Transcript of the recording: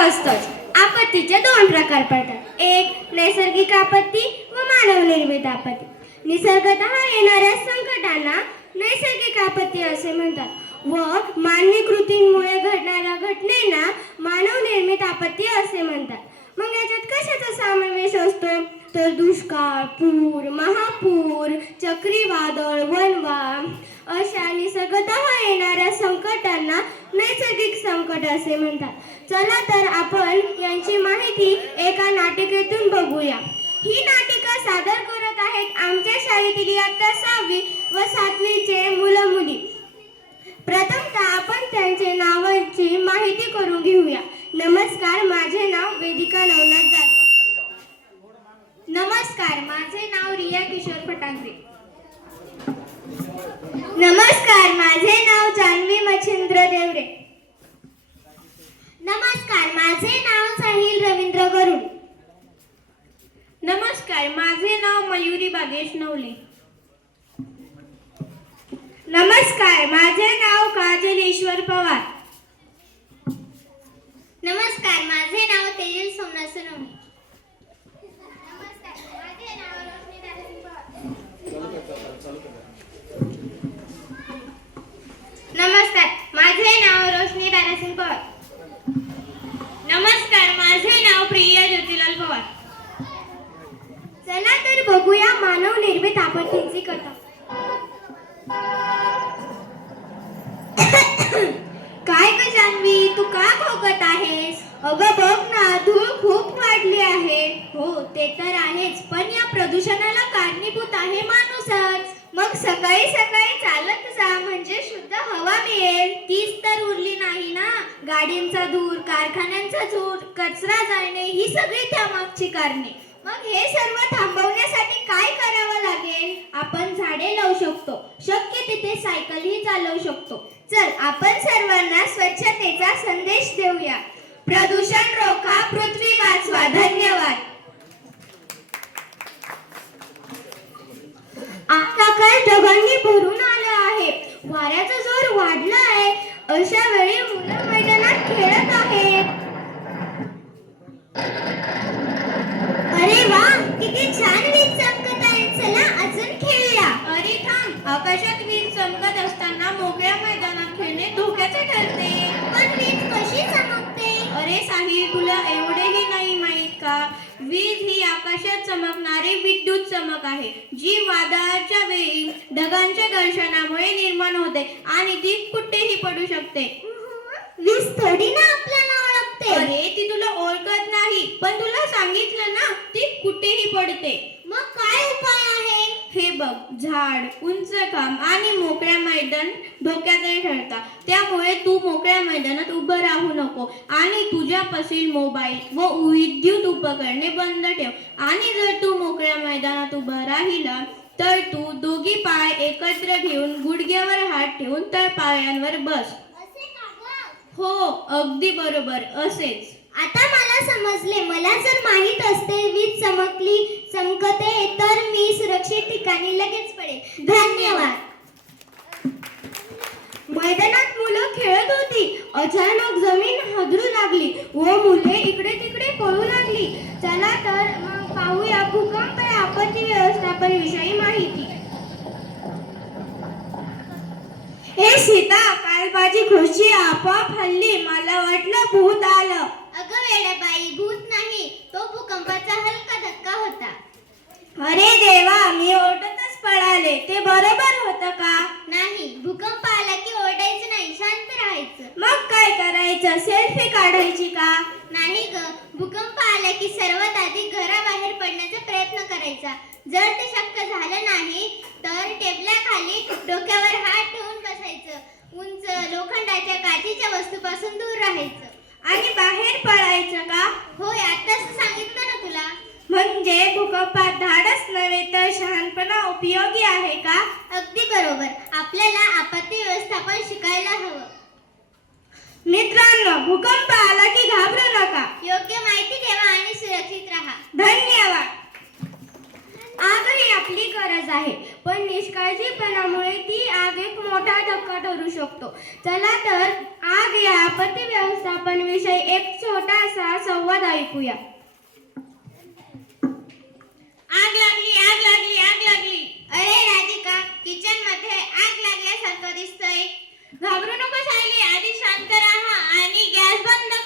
असतंच. आपत्तीचे दोन प्रकार पडतात. एक नैसर्गिक आपत्ती व मानवनिर्मित आपत्ती. निसर्गतः येणाऱ्या संकटांना नैसर्गिक आपत्ती असे म्हणतात व मानवी कृतींमुळे घडणाऱ्या घटनेला मानवनिर्मित आपत्ती असे म्हणतात. मग याच्यात कशाचा समावेश असतो? तर दुष्काळ, पूर, महापूर, चक्रीवादळ, वणवा अशा निसर्गतः येणाऱ्या संकटांना नैसर्गिक संकट असे म्हणतात. चला तर आपण यांची माहिती एका नाटिकेतून बघूया. ही नाटिका सादर करत आहेत आमच्या शाळेतील इयत्ता 6वी व 7वीचे मुलं मुली. प्रथमतः आपण त्यांचे नावाची माहिती करून घेऊया. नमस्कार, माझे नाव वेदिका नवनाथ जाधव. नमस्कार, माझे नाव रिया किशोर फटांगरे. नमस्कार, माझे नाव जान्हवी मच्छिंद्र देवरे. नमस्कार, माझे नाव साहिल रवींद्र गरुड. नमस्कार, माझे नाव मयुरी बागेश नवले. नमस्कार, माझे नाव काजल ईश्वर पवार. नमस्कार, माझे नाव तेजल सोमनाथ सोनवणे. नमस्कार, माझे नाव रोशनी दारासिंग पवार. नमस्कार, माझे नाव प्रिया ज्योतिलाल पवार. चला तर बघूया मानव निर्मित आपत्तींची कथा. काय ग जान्हवी, तू का खोकत आहेस? अगं बघ ना, धूळ खूप वाढली आहे. हो, ते तर आहेच, पण या प्रदूषणाला कारणीभूत आहे माणूसच. मग सकाळी सकाळी चालत जा, म्हणजे शुद्ध हवा मिळेल. तीच तर उरली नाही ना. गाडींचा धूर, कारखान्यांचा धूर, कचरा जाळणे ही सगळी त्यामागची कारणे. मग हे सर्व थांबवण्यासाठी काय करावं लागेल? आपण झाडे लावू शकतो, शक्य तिथे सायकलही चालवू शकतो. चल, आपण सर्वांना स्वच्छतेचा संदेश देऊया. प्रदूषण रोखा, पृथ्वी वाचवा. धन्यवाद. आकाश ढगांनी भरून आलं आहे, वाऱ्याचा जोर वाढला आहे. अशा वेळी मुलं मैदानात खेळत आहेत. अरे वा, किती छान वीज चमकत आहे. चला अजून खेळूया. अरे थांब, आकाशात वीज चमकत असताना मोकळ्या मैदानात खेळणे धोक्याचे ठरते. पण वीज कशी चमकते? अरे साहिल, तुला एवढेही नाही माहीत का? वीज ही आकाशात चमकणारी विद्युत चमक आहे, जी वादळाच्या वेळी ढगांच्या घर्षणामुळे निर्माण होते आणि ती कुठेही पडू शकते. वीज थोडी ना आपल्याला ओळखते. अरे, ती तुला ओळखत नाही, पण तुला सांगितलं ना, ती कुठेही पडते. मग काय उपाय आहे? हे बघ, झाड, उंच खांब आणि मोकळ्या मैदान धोक्याचे ठरतात. त्यामुळे तू मोकळ्या मैदानात उभं राहू नको आणि तुझ्यापाशील मोबाईल व विद्युत उपकरणे बंद ठेव. आणि जर तू मोकळ्या मैदानात उभं राहिला तर तू दोघी पाय एकत्र घेऊन गुडघ्यावर हात ठेवून तळपायांवर बस. हो, अगदी बरोबर, असेच. आता मला समजले. मला जर माहित असते वीज चमकते तर मी सुरक्षित ठिकाणी लगेच पडेल. धन्यवाद. मैदानात मुलं खेळत होती. अचानक जमीन हादरू लागली व मुले इकडे तिकडे पळू लागली. चला तर मग पाहूया भूकंप आपत्ती व्यवस्थापन विषयी माहिती. हे सीता, काल माझी खुर्ची आपोआप हलली. मला वाटलं भूत आलं. अगं वेड्याबाई, भूत नाही, तो भूकंपाचा हलका धक्का होता. अरे देवा, मी ओरडतच पळाले. ते बरोबर होतं का? नाही, भूकंप आला की ओरडायचं नाही, शांत राहायचं. मग काय करायचं? सेल्फी काढायची का? नाही ग, भूकंप आला की सर्वात आधी घराबाहेर पडण्याचा प्रयत्न करायचा. जर ते शक्य झालं नाही तर टेबलाखाली डोक्यावर हात ठेवून बसायचं. उंच लोखंडाच्या काचीच्या वस्तूपासून दूर राहायचं. आणि बाहेर पळायचं का? होय, आताच सांगितलं ना तुला. म्हणजे भूकंपात धाडस नव्हे तर शहाणपणा उपयोगी आहे का? अगदी बरोबर. आपल्याला आपत्ती व्यवस्थापन शिकायला हवं. मित्रांनो, भूकंप आला की घाबरू नका. योग्य माहिती ठेवा आणि सुरक्षित राहा. धन्यवाद. आग ही आपली गरज आहे, पण निष्काळजीपणामुळे ती आग एक मोठा धक्का ठरू शकतो. चला तर आग या आपत्ती व्यवस्थापन विषयी एक छोटासा संवाद ऐकूया. आग लागली, आग लागली, आग लागली. अरे राधिका, किचन मध्ये आग लागल्यासारखं दिसतंय. घाबरू नको सायली, आधी शांत राहा आणि गॅस बंद